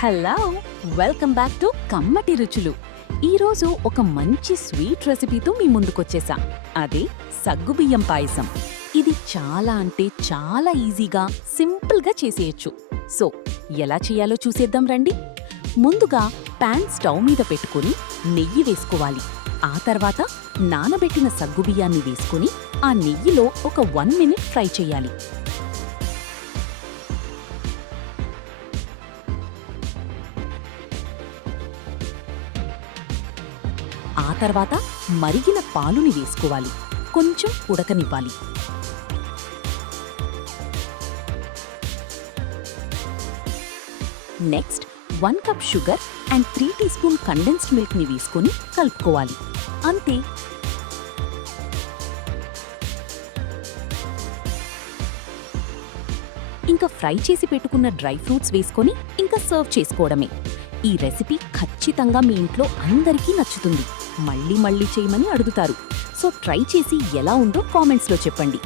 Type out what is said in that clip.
Hello welcome back to కమ్మటి రుచులు. ఈరోజు ఒక మంచి స్వీట్ రెసిపీతో మీ ముందుకొచ్చేసా. అదే సగ్గుబియ్యం పాయసం. ఇది చాలా అంటే చాలా ఈజీగా సింపుల్గా చేసేయచ్చు. సో ఎలా చేయాలో చూసేద్దాం రండి. ముందుగా పాన్ స్టవ్ మీద పెట్టుకుని నెయ్యి వేసుకోవాలి. ఆ తర్వాత నానబెట్టిన సగ్గుబియ్యాన్ని వేసుకుని ఆ నెయ్యిలో ఒక 1 మినిట్ ఫ్రై చేయాలి. ఆ తర్వాత మరిగిన పాలుని వేసుకోవాలి. కొంచెం ఉడకనివ్వాలి. Next 1 cup sugar and 3 teaspoon condensed మిల్క్ని వేసుకొని కలుపుకోవాలి. అంతే. ఇంకా ఫ్రై చేసి పెట్టుకున్న డ్రై ఫ్రూట్స్ వేసుకొని ఇంకా సర్వ్ చేసుకోవడమే. ఈ రెసిపీ ఖచ్చితంగా మీ ఇంట్లో అందరికీ నచ్చుతుంది. మళ్ళీ మళ్ళీ చేయమని అడుగుతారు. సో ట్రై చేసి ఎలా ఉందో కామెంట్స్లో చెప్పండి.